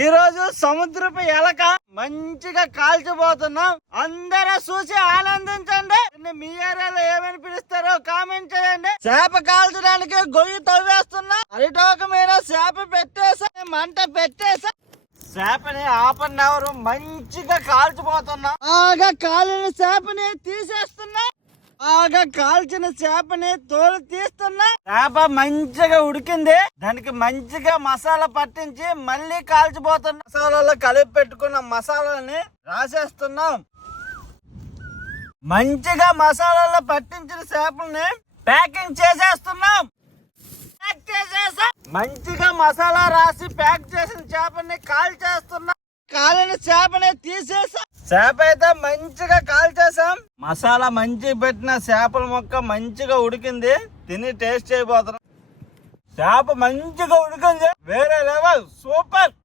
ఈ రోజు సముద్రపు ఎలక మంచిగా కాల్చిపోతున్నాం. అందరూ చూసి ఆనందించండి. మీ ఏరియాలో ఏమని పిలుస్తారో కామెంట్ చేయండి. చేప కాల్చడానికి గొయ్యి తవ్వేస్తున్నా. అరిటోక మీద చేప పెట్టేసా, మంట పెట్టేసా. చేపని ఆపండి ఎవరు. మంచిగా కాల్చిపోతున్నా. బాగా కాలిన చేపని తీసేస్తున్నా. బాగా కాల్చిన చేపని తోలు తీస్తున్నా. చేప మంచిగా ఉడికింది. దానికి మంచిగా మసాలా పట్టించి మళ్ళీ కాల్చిపోతున్నా. మసాలాలో కలిపి పెట్టుకున్న మసాలాని రాసేస్తున్నాం. మంచిగా మసాలాలో పట్టించిన చేపల్ని ప్యాకింగ్ చేసేస్తున్నాం. మంచిగా మసాలా రాసి ప్యాక్ చేసిన చేపని కాల్చేస్తున్నాం. కాలిన చేపని తీసేసాం. చేప అయితే మంచిగా కాల్చేసాం. మసాలా మంచిగా పెట్టిన చేపల ముక్క మంచిగా ఉడికింది. తిని టేస్ట్ చేయబోతున్నాం. చేప మంచిగా ఉడికింది. వేరే లెవెల్, సూపర్.